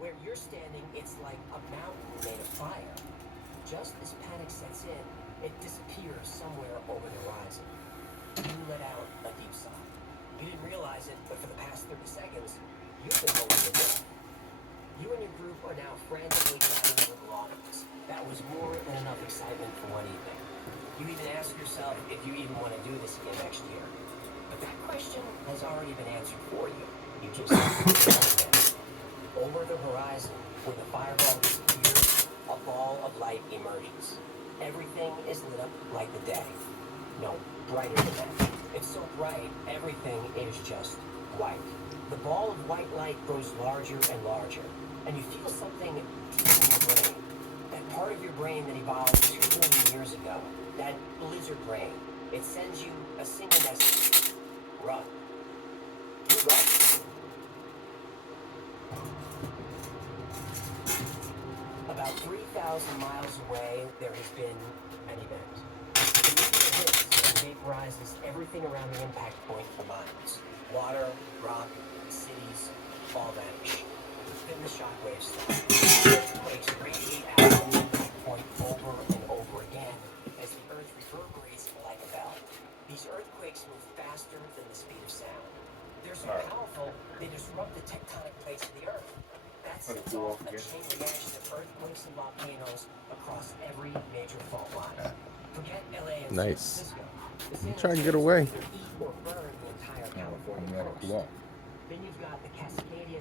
where you're standing, it's like a mountain made of fire. Just as panic sets in, it disappears somewhere over the horizon. You let out a deep sigh. You didn't realize it, but for the past 30 seconds, you've been holding your breath. You and your group are now frantically gathering your belongings. That was more than enough excitement for one evening. You even ask yourself if you even want to do this again next year. But that question has already been answered for you. You just over the horizon, when the fireball disappears, a ball of light emerges. Everything is lit up like the day. No, brighter than that. It's so bright, everything is just white. The ball of white light grows larger and larger, and you feel something deep in your brain. That part of your brain that evolved 2 million years ago, that lizard brain, it sends you a single message. Run. You run. About 3,000 miles away, there has been an event. The meteor hits and vaporizes everything around the impact point for miles. Water, rock, cities, all vanish. Then the shockwaves start. Earthquakes radiate out from the impact point over and over again as the earth reverberates like a bell. These earthquakes move faster than the speed of sound. They're so powerful, they disrupt the tectonic plates of the earth. That sets off a chain reaction of earthquakes and volcanoes across every major fault line. Forget LA and San Francisco. I'm trying to get away. Either eat or burn the entire California coast. Then you've got the Cascadia